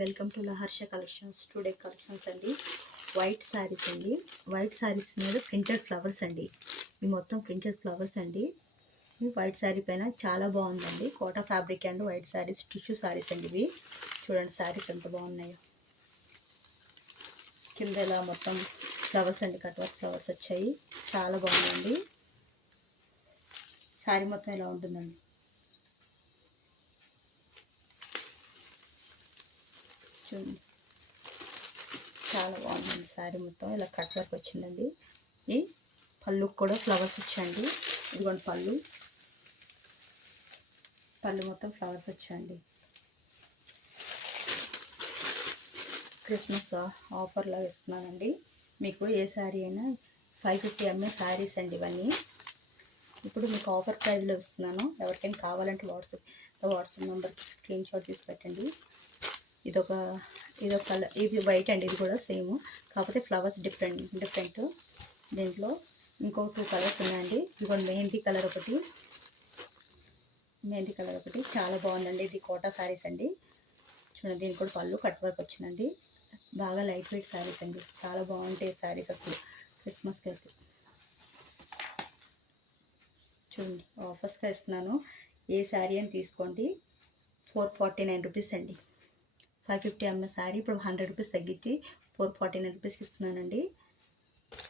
Welcome to Laharsha collections. Today collections అండి, white saris అండి. White saris మీద ప్రింటెడ్ ఫ్లవర్స్ అండి. ఇవి మొత్తం ప్రింటెడ్ ఫ్లవర్స్ అండి. ఈ వైట్ శారీ పైన చాలా బాగుందండి. Kota fabric and white saris, tissue saris అండి. ఇవి చూడండి శారీస్ ఎంత బాగున్నాయో. కింద ఇలా మొత్తం ఫ్లవర్స్ అండి, కట్ వర్క్ ఫ్లవర్స్ వచ్చాయి. చాలా బాగుందండి. శారీ మొత్తం ఇలా ఉంటుందండి. చూడండి చాలా బాగుందండి. శారీ మొత్తం ఇలా కట్ వర్క్ వచ్చిందండి. ఈ పళ్ళుకి కూడా ఫ్లవర్స్ వచ్చాయండి. ఇదిగోండి పళ్ళు మొత్తం ఫ్లవర్స్ వచ్చాయండి. క్రిస్మస్ ఆఫర్ లాగా ఇస్తున్నానండి. మీకు ఏ శారీ అయినా 550 ఎంఎల్ శారీస్ అండి ఇవన్నీ. ఇప్పుడు మీకు ఆఫర్ ప్రైస్లో ఇస్తున్నాను. ఎవరికైనా కావాలంటే వాట్సాప్ నెంబర్కి స్క్రీన్ షాట్ తీసి పెట్టండి. ఇదొక కలర్, ఇది వైట్ అండి. ఇది కూడా సేమ్, కాకపోతే ఫ్లవర్స్ డిఫరెంట్. దీంట్లో ఇంకో 2 కలర్స్ ఉన్నాయండి. ఇదిగోండి మెహందీ కలర్ ఒకటి చాలా బాగుందండి. ఇది కోటా శారీస్ అండి. చూడండి, దీనికి కూడా పళ్ళు కట్ వర్క్ వచ్చిందండి. బాగా లైట్ వెయిట్ శారీస్ అండి. చాలా బాగుంటాయి శారీస్ అసలు క్రిస్మస్కి అయితే. చూడండి, ఆఫర్స్గా ఇస్తున్నాను. ఏ శారీ అని తీసుకోండి. 449 రూపీస్ అండి. 550 ఎంఎల్ శారీ ఇప్పుడు 100 రూపీస్ తగ్గించి 449 రూపీస్కి ఇస్తున్నానండి.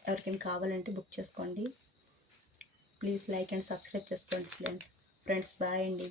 ఎవరికైనా కావాలంటే బుక్ చేసుకోండి. ప్లీజ్ లైక్ అండ్ సబ్స్క్రైబ్ చేసుకోండి ఫ్రెండ్స్. బాయ్ అండి.